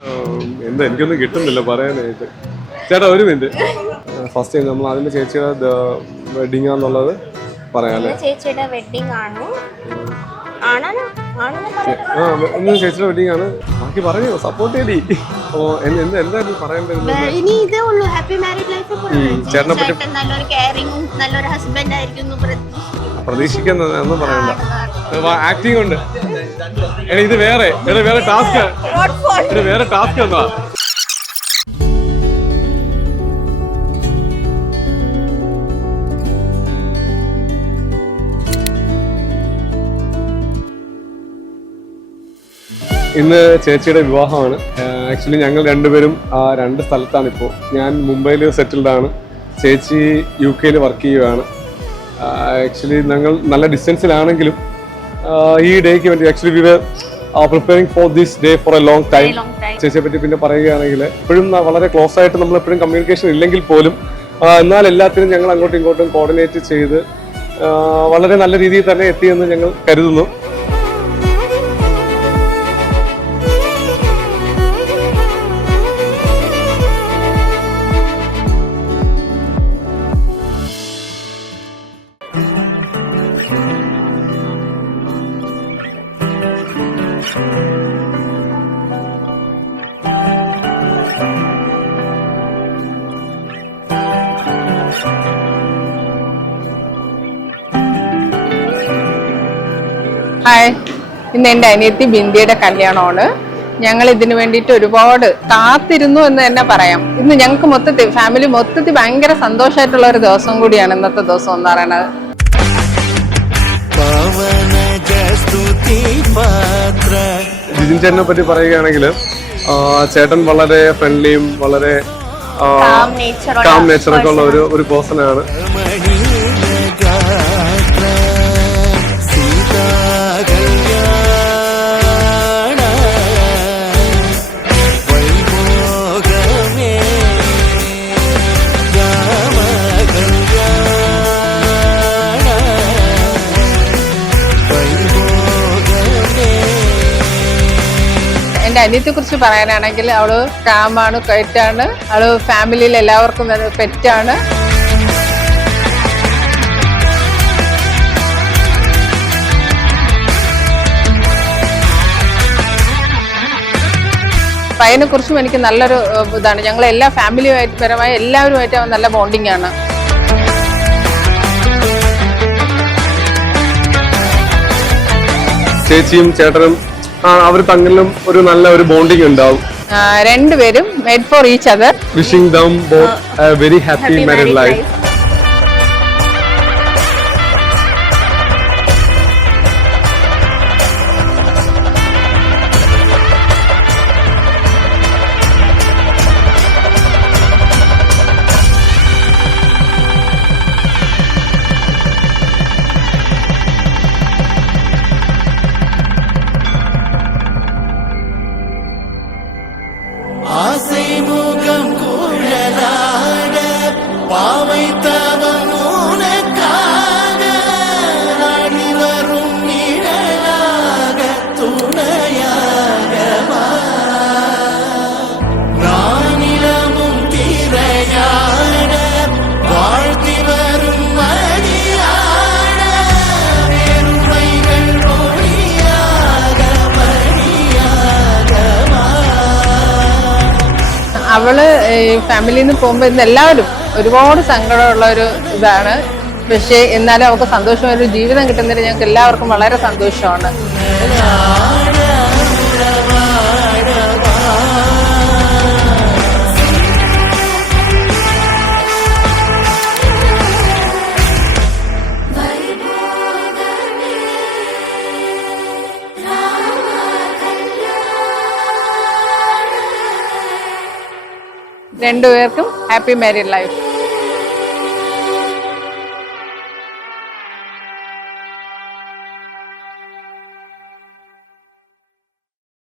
എന്താ എനിക്കൊന്നും കിട്ടുന്നില്ല പറയാനായിട്ട്. ചേട്ടാ ഒരു മിനിറ്റ്. ഫസ്റ്റ് ടൈം നമ്മൾ അതിന്റെ ചേച്ചിയുടെ വെഡിങ് ആണെന്നുള്ളത് പറയാല്ലേ? ചേച്ചിയുടെ വെഡിങ് ആണ്. ചേച്ചിയുടെ വെഡിങ് ആണ്. ബാക്കി പറയൂ, സപ്പോർട്ട് ചെയ്തി. എന്തായിരുന്നു പറയേണ്ടത്? ഇനി ഇതേ ഉള്ളൂ. Happy married life. ചേട്ടനെ പറ്റി നല്ലൊരു കെയറിംഗും നല്ലൊരു ഹസ്ബൻഡ് ആയിരിക്കും പ്രതീക്ഷിക്കുന്നത് ഒന്നും പറയണ്ട. ആക്ടിങ് ഉണ്ട്. ഇത് വേറെ ടാസ്ക്. വേറെ ടാസ്ക് എന്താ? ഇന്ന് ചേച്ചിയുടെ വിവാഹമാണ്. ആക്ച്വലി ഞങ്ങൾ രണ്ടുപേരും രണ്ട് സ്ഥലത്താണ് ഇപ്പോൾ. ഞാൻ മുംബൈയിൽ സെറ്റിൽഡ് ആണ്. ചേച്ചി UK വർക്ക് ചെയ്യുകയാണ്. ആക്ച്വലി ഞങ്ങൾ നല്ല ഡിസ്റ്റൻസിലാണെങ്കിലും ഈ ഡേക്ക് വേണ്ടി actually we were preparing for this day for a long time. ചേച്ചിയെ പറ്റി പിന്നെ പറയുകയാണെങ്കിൽ എപ്പോഴും വളരെ ക്ലോസ് ആയിട്ട് നമ്മൾ എപ്പോഴും കമ്മ്യൂണിക്കേഷൻ ഇല്ലെങ്കിൽ പോലും എന്നാൽ എല്ലാത്തിനും ഞങ്ങൾ അങ്ങോട്ടും ഇങ്ങോട്ടും കോർഡിനേറ്റ് ചെയ്ത് വളരെ നല്ല രീതിയിൽ തന്നെ എത്തിയെന്ന് ഞങ്ങൾ കരുതുന്നു. ഹായ്, ഇന്ന് എൻ്റെ അനിയത്തി ബിന്ദിയുടെ കല്യാണമാണ്. ഞങ്ങൾ ഇതിനു വേണ്ടിയിട്ട് ഒരുപാട് കാത്തിരുന്നു എന്ന് തന്നെ പറയാം. ഇന്ന് ഞങ്ങൾക്ക് മൊത്തത്തിൽ ഫാമിലി മൊത്തത്തിൽ ഭയങ്കര സന്തോഷമായിട്ടുള്ള ഒരു ദിവസം കൂടിയാണ് ഇന്നത്തെ ദിവസം എന്ന് പറയുന്നത്. ജിജിൻ ചേട്ടനെ പറ്റി പറയുകയാണെങ്കിൽ ചേട്ടൻ വളരെ ഫ്രണ്ട്ലിയും വളരെ കാം നേച്ചറൊക്കെ ഉള്ള ഒരു പേഴ്സണാണ്. എൻ്റെ അനിയത്തെ കുറിച്ച് പറയാനാണെങ്കിൽ അവള് കാമാണ്, കയറ്റാണ്. അവള് ഫാമിലിയിൽ എല്ലാവർക്കും പെറ്റാണ്. പയ്യനെ കുറിച്ചും എനിക്ക് നല്ലൊരു ഇതാണ്. ഞങ്ങൾ എല്ലാ ഫാമിലിയുമായിട്ട് പരമായി എല്ലാവരുമായിട്ട് അവൻ നല്ല ബോണ്ടിങ് ആണ്. ചേച്ചിയും ചേട്ടനും അവർ തമ്മിലും ഒരു നല്ല ഒരു ബോണ്ടിങ് ഉണ്ടാവും. രണ്ടുപേരും made for each other. Wishing dum both A very happy married life. അവള് ഫാമിലിയിൽ നിന്ന് പോകുമ്പോൾ ഇന്ന് എല്ലാവരും ഒരുപാട് സങ്കടമുള്ള ഒരു ഇതാണ്. പക്ഷേ എന്നാലും അവൾക്ക് സന്തോഷമായ ഒരു ജീവിതം കിട്ടുന്നതിന് ഞങ്ങൾക്ക് എല്ലാവർക്കും വളരെ സന്തോഷമാണ്. രണ്ടുപേർക്കും ഹാപ്പി മാരീഡ് ലൈഫ്.